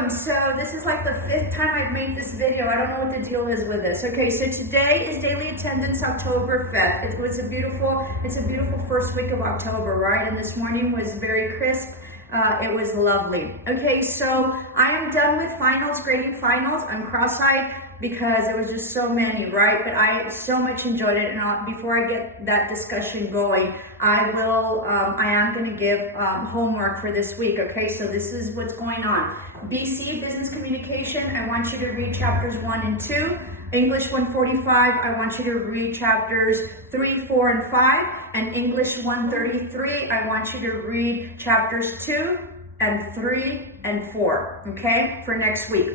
welcome. So this is like the 5th time I've made this video. I don't know what the deal is with this. Okay, so today is daily attendance October 5th. It's a beautiful first week of October, right? And this morning was very crisp. It was lovely. Okay, so I am done with finals, grading finals. I'm cross-eyed because it was just so many, right? But I so much enjoyed it. And before I get that discussion going, I am going to give homework for this week. Okay, so this is what's going on. BC, Business Communication, I want you to read chapters 1 and 2. English 145, I want you to read chapters 3, 4, and 5. And English 133, I want you to read chapters 2 and 3 and 4, okay, for next week.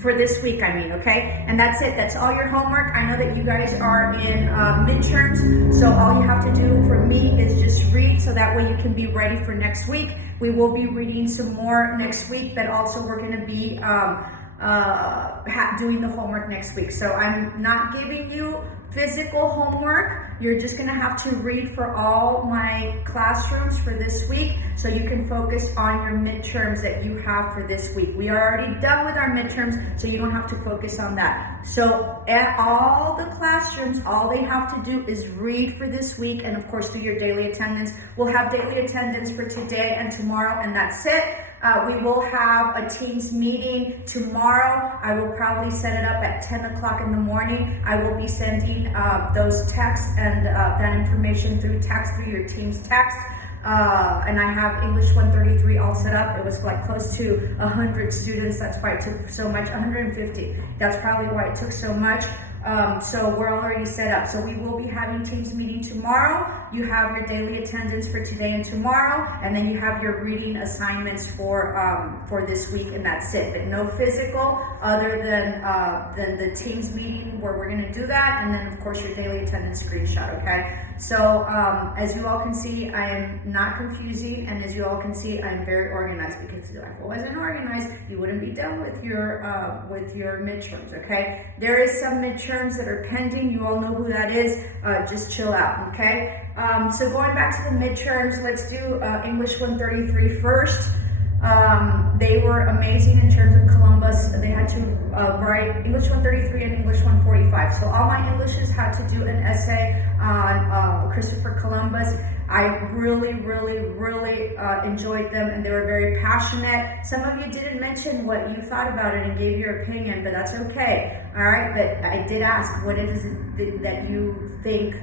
For this week, I mean, okay? And that's it. That's all your homework. I know that you guys are in midterms, so all you have to do for me is just read, so that way you can be ready for next week. We will be reading some more next week, but also we're going to be doing the homework next week. So I'm not giving you physical homework. You're just going to have to read for all my classrooms for this week, so you can focus on your midterms that you have for this week. We are already done with our midterms, so you don't have to focus on that. So at all the classrooms, all they have to do is read for this week, and of course do your daily attendance. We'll have daily attendance for today and tomorrow, and that's it. We will have a Teams meeting tomorrow. I will probably set it up at 10 o'clock in the morning. I will be sending those texts and that information through your Teams text. And I have English 133 all set up. It was like close to 100 students. That's why it took so much, 150. That's probably why it took so much. So we're already set up. So we will be having Teams meeting tomorrow. You have your daily attendance for today and tomorrow, and then you have your reading assignments for this week, and that's it. But no physical, other than the Teams meeting where we're going to do that, and then of course your daily attendance screenshot. Okay. So as you all can see, I am not confusing, and as you all can see, I'm very organized, because if I wasn't organized, you wouldn't be done with your midterms. Okay. There is some midterms that are pending. You all know who that is. Just chill out. Okay. So going back to the midterms, let's do English 133 first. They were amazing in terms of Columbus. They had to write English 133 and English 145. So all my Englishes had to do an essay on Christopher Columbus. I really enjoyed them, and they were very passionate. Some of you didn't mention what you thought about it and gave your opinion, but that's okay. All right, but I did ask what it is that you think,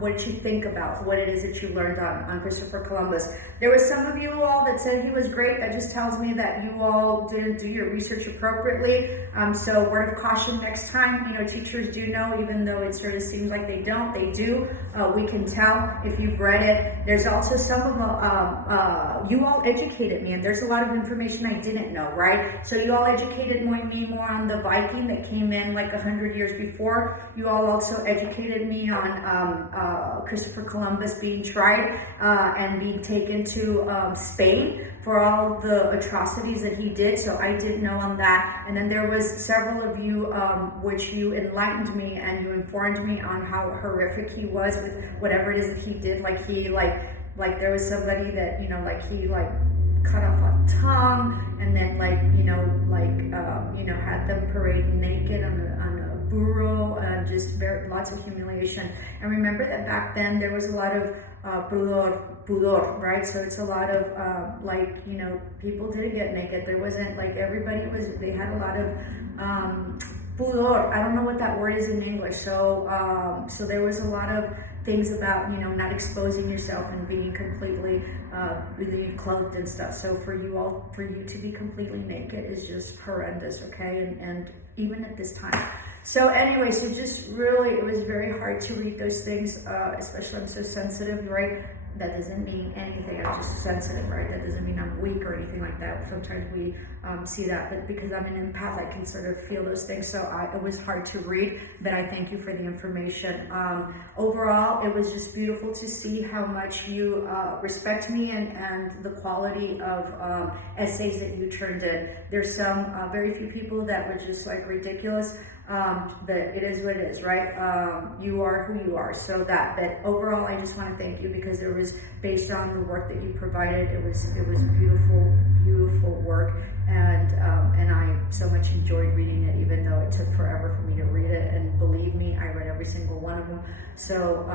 what did you think about what it is that you learned on Christopher Columbus. There was some of you all that said he was great. That just tells me that you all didn't do your research appropriately. So word of caution next time. You know, teachers do know, even though it sort of seems like they don't, they do. We can tell if you've read it. There's also some of you all educated me, and there's a lot of information I didn't know, right? So you all educated me more on the Viking that came in like 100 years before. You all also educated me on Christopher Columbus being tried and being taken to Spain for all the atrocities that he did. So I did know on that. And then there was several of you which you enlightened me, and you informed me on how horrific he was with whatever it is that he did. Like there was somebody that, you know, like he like cut off a tongue, and then had them parade naked on a burro, and just lots of humiliation. And remember that back then there was a lot of pudor, right? So it's a lot of people didn't get naked. There wasn't they had a lot of pudor. I don't know what that word is in English. So there was a lot of things about, not exposing yourself and being completely really clothed and stuff. So for you to be completely naked is just horrendous, okay? And even at this time. So anyway, so just really, it was very hard to read those things, especially I'm so sensitive, right? That doesn't mean anything. I'm just sensitive, right? That doesn't mean I'm weak or anything like that. Sometimes we see that, but because I'm an empath, I can sort of feel those things. So it was hard to read, but I thank you for the information. Overall, it was just beautiful to see how much you respect me and the quality of essays that you turned in. There's some very few people that were just like ridiculous. But it is what it is, right? You are who you are. So but overall, I just want to thank you, because it was based on the work that you provided. It was beautiful work, and so much enjoyed reading it, even though it took forever for me to read it. And believe me, I read every single one of them. So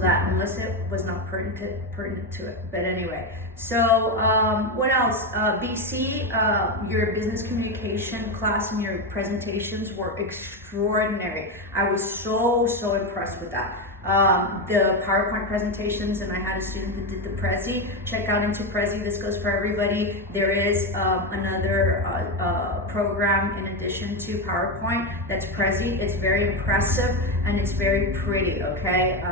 that, unless it was not pertinent to it. But anyway, so what else? BC, your business communication class and your presentations were extraordinary. I was so impressed with that. The PowerPoint presentations, and I had a student that did the Prezi. Check out into Prezi. This goes for everybody. There is another program in addition to PowerPoint that's Prezi. It's very impressive and it's very pretty, okay?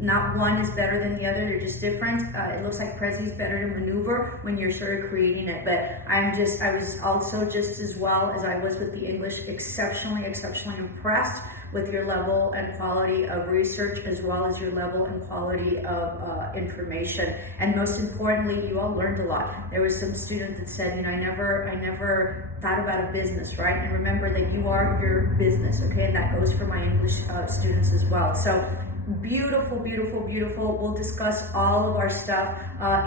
Not one is better than the other, they're just different. It looks like Prezi is better to maneuver when you're sort of creating it, but I was also just as well as I was with the English, exceptionally impressed with your level and quality of research, as well as your level and quality of information. And most importantly, you all learned a lot. There was some student that said, I never thought about a business, right? And remember that you are your business, okay? And that goes for my English students as well. So beautiful. We'll discuss all of our stuff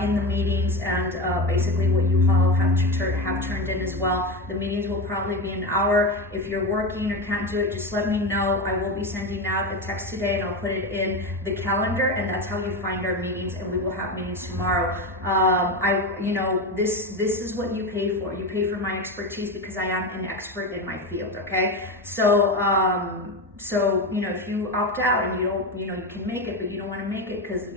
in the meetings, and basically what you all have turned in as well. The meetings will probably be an hour. If you're working or can't do it, just let me know. I will be sending out a text today, and I'll put it in the calendar, and that's how you find our meetings. And we will have meetings tomorrow. This is what you pay for. You pay for my expertise because I am an expert in my field. Okay, so if you opt out and you don't, you can make it, but you don't want to make it because I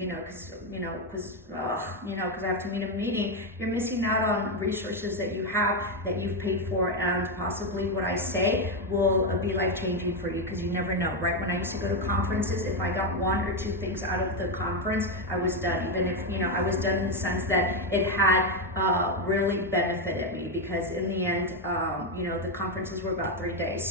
have to meet a meeting, you're missing out on resources that you have, that you've paid for, and possibly what I say will be life-changing for you, because you never know, right? When I used to go to conferences, if I got one or two things out of the conference, I was done. Even if, I was done in the sense that it had really benefited me, because in the end, the conferences were about 3 days.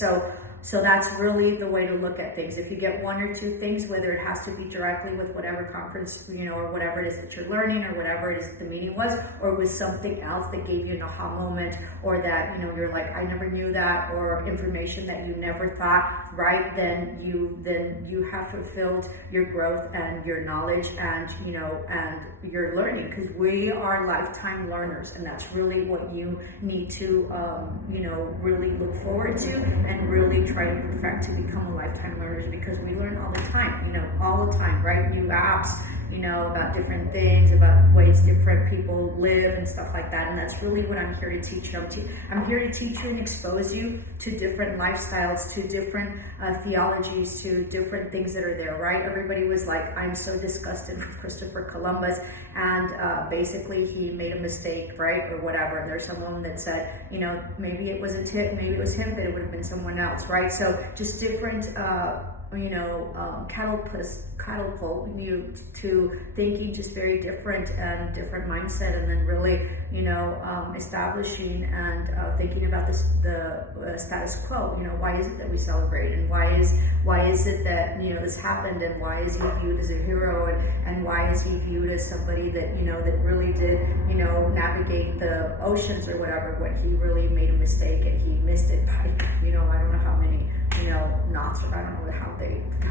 So that's really the way to look at things. If you get one or two things, whether it has to be directly with whatever conference, or whatever it is that you're learning, or whatever it is that the meeting was, or with something else that gave you an aha moment, or that, you're like, I never knew that, or information that you never thought, right? Then you have fulfilled your growth and your knowledge and, and your learning, because we are lifetime learners, and that's really what you need to, really look forward to, and really try to perfect to become a lifetime learners, because we learn all the time, right? New apps, about different things, about ways different people live and stuff like that. And that's really what I'm here to teach you. I'm here to teach you and expose you to different lifestyles, to different theologies, to different things that are there, right? Everybody was like, I'm so disgusted with Christopher Columbus, and basically he made a mistake, right? Or whatever. And there's someone that said, maybe it wasn't him, maybe it was him, but it would have been someone else, right? So just different catapult you to thinking just very different and different mindset, and then really establishing and thinking about the status quo. Why is it that we celebrate, and why is it that this happened, and why is he viewed as a hero, and why is he viewed as somebody that that really did navigate the oceans or whatever, when he really made a mistake and he missed it by I don't know how many knots, or I don't know how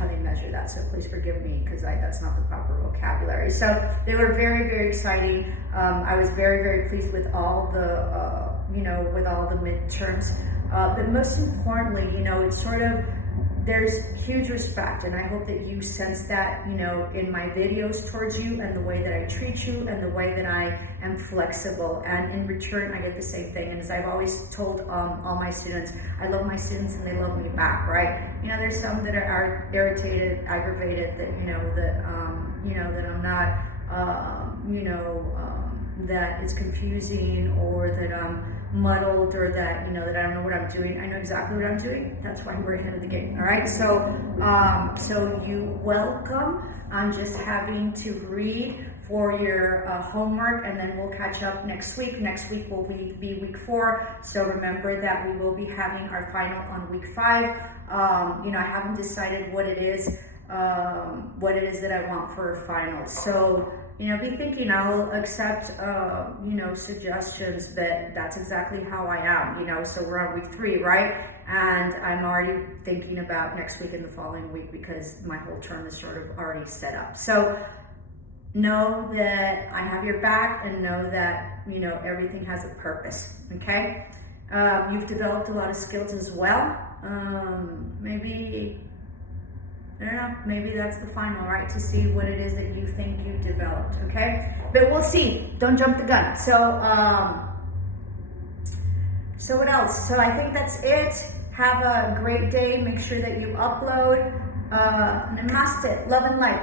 they measure that, so please forgive me, because that's not the proper vocabulary. So they were very exciting. I was very pleased with all the with all the midterms, but most importantly, it's sort of, there's huge respect, and I hope that you sense that, in my videos towards you, and the way that I treat you, and the way that I am flexible, and in return I get the same thing. And as I've always told all my students, I love my students and they love me back, right? There's some that are irritated, aggravated, that that I'm not that it's confusing, or that I'm muddled, or that that I don't know what I'm doing. I know exactly what I'm doing. That's why we're ahead of the game. All right. So you welcome on just having to read for your homework, and then we'll catch up next week. Next week will be week 4. So remember that we will be having our final on week 5. I haven't decided what it is that I want for a final. So be thinking, I'll accept, suggestions, but that's exactly how I am, so we're on week 3, right? And I'm already thinking about next week and the following week, because my whole term is sort of already set up. So know that I have your back, and know that, everything has a purpose, okay? You've developed a lot of skills as well. Maybe, I don't know, maybe that's the final, right? To see what it is that you think you developed, okay? But we'll see. Don't jump the gun. So what else? So I think that's it. Have a great day. Make sure that you upload. Namaste. Love and light.